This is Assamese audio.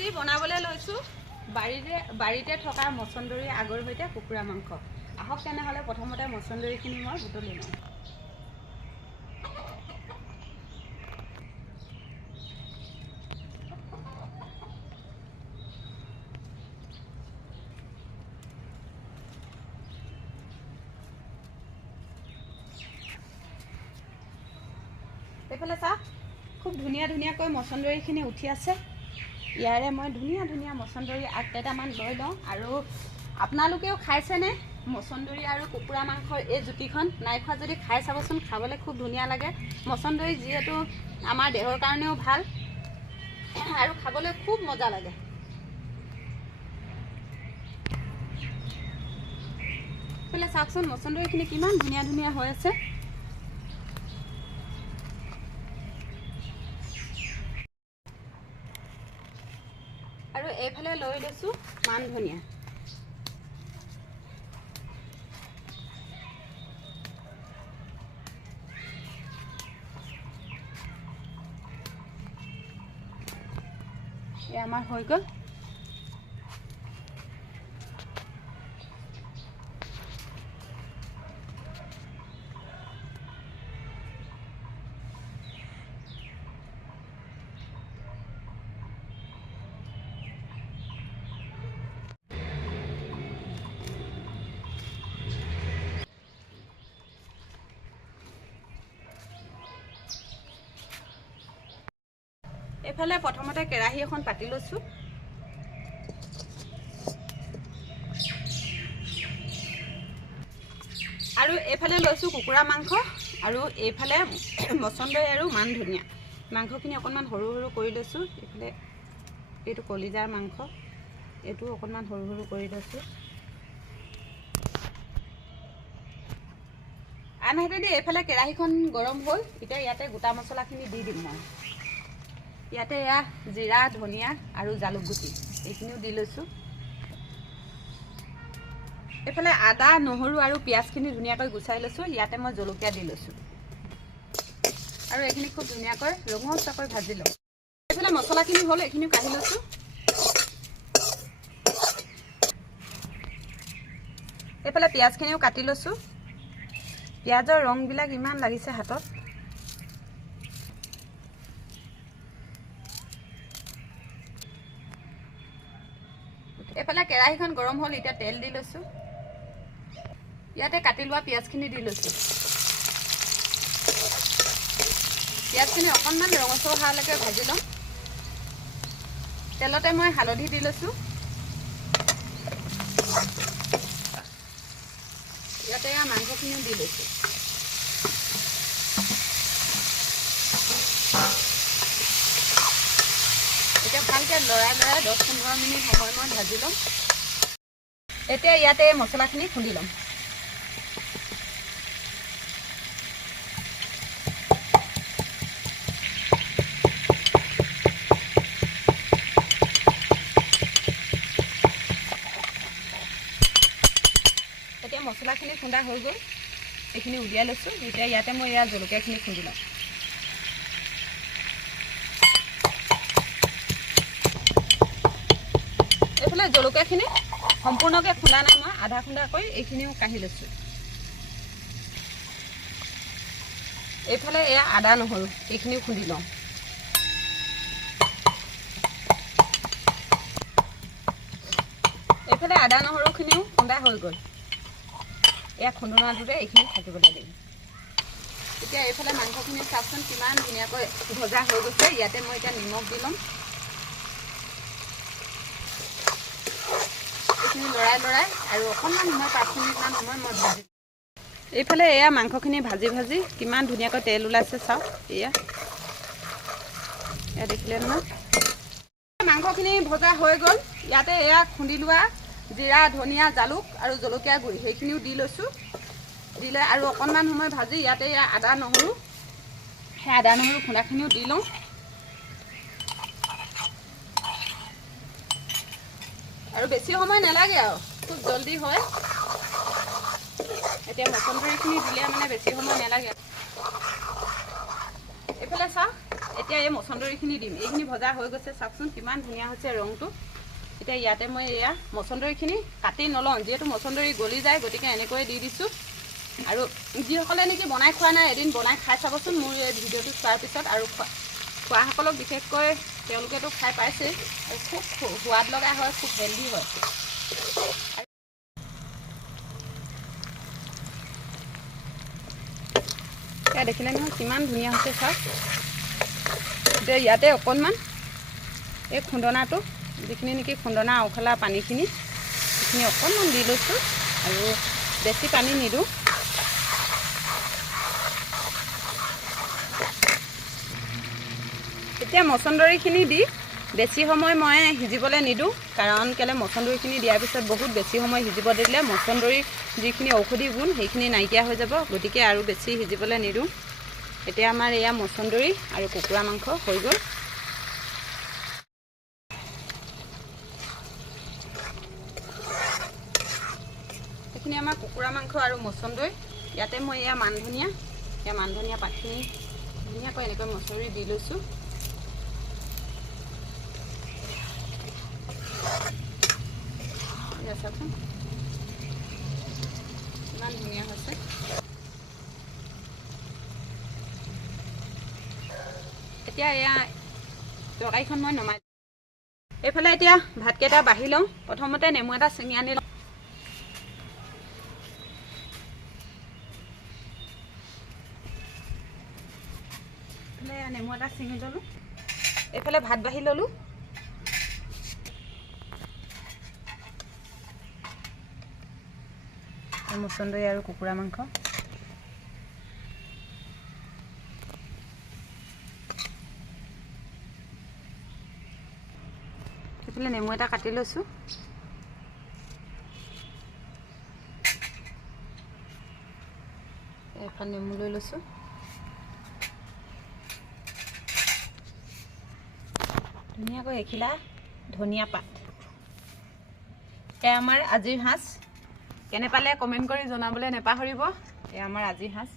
আজি বনাবলৈ লৈছোঁ বাৰীতে থকা মচন্দৰী আগৰ সৈতে কুকুৰা মাংস। আহক তেনেহ'লে প্ৰথমতে মচন্দৰীখিনি মই বুটলি লওঁ। এইফালে চাওক, খুব ধুনীয়াকৈ মচন্দৰীখিনি উঠি আছে। ইয়াৰে মই ধুনীয়া মচন্দৰী আগ কেইটামান লৈ লওঁ। আৰু আপোনালোকেও খাইছেনে মচন্দৰী আৰু কুকুৰা মাংসৰ এই জুতিখন? নাই খোৱা যদি খাই চাবচোন, খাবলৈ খুব ধুনীয়া লাগে। মচন্দৰী যিহেতু আমাৰ দেহৰ কাৰণেও ভাল আৰু খাবলৈ খুব মজা লাগে। এইফালে চাওকচোন, মচন্দৰীখিনি কিমান ধুনীয়া হৈ আছে। আৰু এইফালে লৈ লৈছোঁ মান ধনিয়া। এয়া আমাৰ হৈ গ'ল। এইফালে প্ৰথমতে কেৰাহী এখন পাতি লৈছোঁ। আৰু এইফালে লৈছোঁ কুকুৰা মাংস, আৰু এইফালে মচন্দৰী আৰু মান ধনিয়া। মাংসখিনি অকণমান সৰু কৰি লৈছোঁ। এইফালে এইটো কলিজাৰ মাংস, এইটো অকণমান সৰু কৰি লৈছোঁ। আনহাতেদি এইফালে কেৰাহীখন গৰম হ'ল। এতিয়া ইয়াতে গোটা মছলাখিনি দি দিম মই। ইয়াতে এয়া জিৰা, ধনিয়া আৰু জালুক গুটি এইখিনিও দি লৈছোঁ। এইফালে আদা, নহৰু আৰু পিঁয়াজখিনি ধুনীয়াকৈ গুচাই লৈছোঁ। ইয়াতে মই জলকীয়া দি লৈছোঁ আৰু এইখিনি খুব ধুনীয়াকৈ ৰঙচুৱাকৈ ভাজি লওঁ। এইফালে মছলাখিনি হ'ল, এইখিনিও কাঢ়ি লৈছোঁ। এইফালে পিঁয়াজখিনিও কাটি লৈছোঁ। পিঁয়াজৰ ৰংবিলাক ইমান লাগিছে হাতত। এইফালে কেৰাহীখন গৰম হ'ল। এতিয়া তেল দি লৈছোঁ। ইয়াতে কাটি লোৱা পিঁয়াজখিনি দি লৈছোঁ। পিঁয়াজখিনি অকণমান ৰঙচুৱা হোৱালৈকে ভাজি ল'ম। তেলতে মই হালধি দি লৈছোঁ। ইয়াতে মাংসখিনিও দি লৈছোঁ। এতিয়া ভালকৈ লৰাই 10-15 মিনিট সময় মই ভাজি ল'ম। এতিয়া ইয়াতে মছলাখিনি খুন্দি ল'ম। এতিয়া মছলাখিনি খুন্দা হৈ গ'ল। এইখিনি উলিয়াই লৈছোঁ। এতিয়া ইয়াতে মই জলকীয়াখিনি খুন্দি ল'ম। এইফালে জলকীয়াখিনি সম্পূৰ্ণকৈ খুন্দা নাই, মই আধা খুন্দা কৰি এইখিনিও কাঢ়ি লৈছোঁ। এইফালে আদা, নহৰু এইখিনিও খুন্দি লওঁ। এইফালে আদা, নহৰুখিনিও খুন্দা হৈ গ'ল। খুন্দনাটোতে এইখিনি থাকিবলৈ দিম। এতিয়া এইফালে মাংসখিনি চাওকচোন কিমান ধুনীয়াকৈ ভজা হৈ গৈছে। ইয়াতে মই এতিয়া নিমখ দি ল'ম। এইখিনি লৰাই আৰু অকণমান সময় 5 মিনিটমান সময় মই ভাজি। এইফালে মাংসখিনি ভাজি কিমান ধুনীয়াকৈ তেল ওলাইছে চাওক। এয়া দেখিলে নহয়। মাংসখিনি ভজা হৈ গ'ল। ইয়াতে খুন্দি লোৱা জিৰা, ধনিয়া, জালুক আৰু জলকীয়া গুড়ি সেইখিনিও দি লৈছোঁ। দি লৈ আৰু অকণমান সময় ভাজি ইয়াতে আদা, নহৰু, সেই আদা, নহৰু খুন্দাখিনিও দি লওঁ। আৰু বেছি সময় নালাগে, আৰু খুব জলদি হয়। এতিয়া মচন্দৰীখিনি দিলে মানে বেছি সময় নালাগে। এইফালে চাওক, এতিয়া এই মচন্দৰীখিনি দিম। এইখিনি ভজা হৈ গৈছে, চাওকচোন কিমান ধুনীয়া হৈছে ৰংটো। এতিয়া ইয়াতে মই এয়া মচন্দৰীখিনি কাটি নলওঁ, যিহেতু মচন্দৰী গলি যায়, গতিকে এনেকৈ দি দিছোঁ। আৰু যিসকলে নেকি বনাই খোৱা নাই, এদিন বনাই খাই চাবচোন মোৰ এই ভিডিঅ'টো চোৱাৰ পিছত। আৰু খোৱাসকলক বিশেষকৈ তেওঁলোকেতো খাই পাইছেই, আৰু খুব সোৱাদ লগা হয়, খুব হেল্ডি হয়। এয়া দেখিলে নহয় কিমান ধুনীয়া হৈছে চাওক। এতিয়া ইয়াতে অকণমান এই খুন্দনাটো, যিখিনি নেকি খুন্দনা উখলা পানীখিনি, সেইখিনি অকণমান দি লৈছোঁ, আৰু বেছি পানী নিদিওঁ। এতিয়া মচন্দৰীখিনি দি বেছি সময় মই সিজিবলৈ নিদিওঁ, কাৰণ কেলৈ মচন্দৰীখিনি দিয়াৰ পিছত বহুত বেছি সময় সিজিব দিলে মচন্দৰীৰ যিখিনি ঔষধি গুণ সেইখিনি নাইকিয়া হৈ যাব, গতিকে আৰু বেছি সিজিবলৈ নিদিওঁ। এতিয়া আমাৰ এয়া মচন্দৰী আৰু কুকুৰা মাংস হৈ গ'ল। এইখিনি আমাৰ কুকুৰা মাংস আৰু মচন্দৰী। ইয়াতে মই এয়া মান ধনিয়া পাতখিনি ধুনীয়াকৈ এনেকৈ মচন্দৰী দি লৈছোঁ। চাওকচোন ইমান ধুনীয়া হৈছে। এতিয়া এয়া তৰকাৰীখন মই নমাই, এইফালে এতিয়া ভাতকেইটা বাঢ়ি লওঁ। প্ৰথমতে নেমু এটা ছিঙি আনি লওঁ। এইফালে নেমু এটা ছিঙি ল'লোঁ, এইফালে ভাত বাঢ়ি ল'লোঁ। মচন্দৰী আৰু কুকুৰা মাংস। এইফালে নেমু এটা কাটি লৈছোঁ। এখন নেমু লৈ লৈছোঁ। ধুনীয়াকৈ এখিলা ধনিয়া পাত। এয়া আমাৰ আজিৰ সাঁজ। কেনে পালে কমেণ্ট কৰি জনাবলৈ নেপাহৰিব। এয়া আমাৰ আজিৰ সাঁজ।